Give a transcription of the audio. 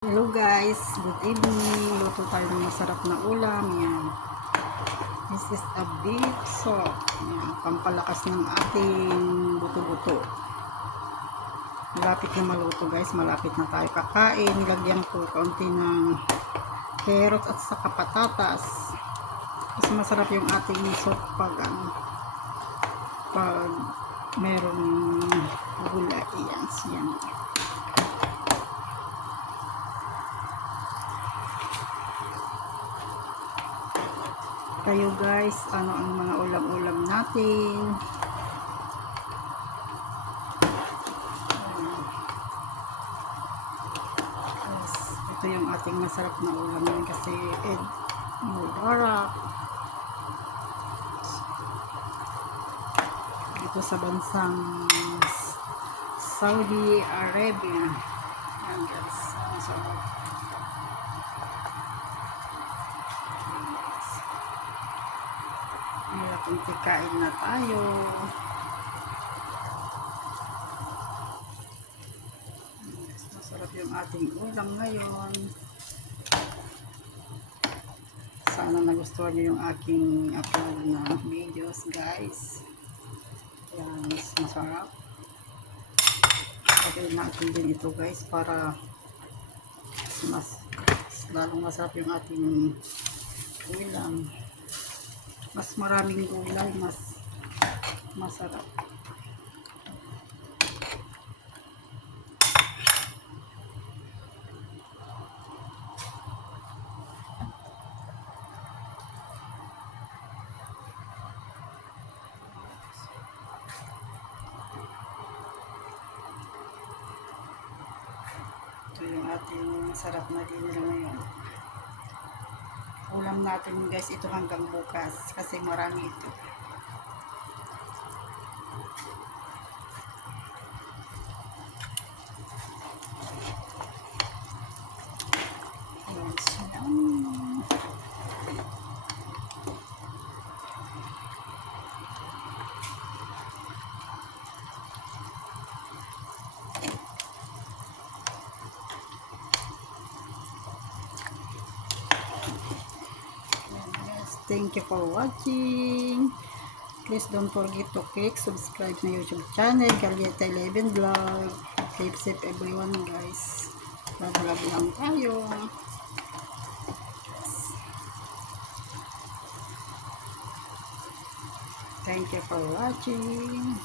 Hello guys, good evening. Luto tayo ng masarap na ulam. Yan. This is a beef soup. Yan. Pampalakas ng ating buto-buto. Malapit na maluto guys. Malapit na tayo kakain. Nilagyan ko kaunti ng carrot at saka patatas. Mas masarap yung ating soup pag ano, pag merong gulay. Yan. Yan. Kayo guys. Ano ang mga ulam-ulam natin? Yes, ito yung ating masarap na ulam yan kasi Ed Mubarak dito sa bansang Saudi Arabia. Yan guys. Ang Hirap ang tikain na tayo. Masarap yung ating ulam ngayon. Sana nagustuhan nyo yung aking upload na videos guys. Yan, mas masarap. Pagkain natin din ito guys para mas, mas lalong masarap yung ating ulam mas maraming gulay, mas masarap. Ito yung ating sarap na dinner ngayon ulam natin guys ito hanggang bukas kasi marami ito thank you for watching. Please don't forget to click subscribe na YouTube channel, Galieta 11 Vlog. Keep safe everyone guys. Bablog lang tayo. Thank you for watching.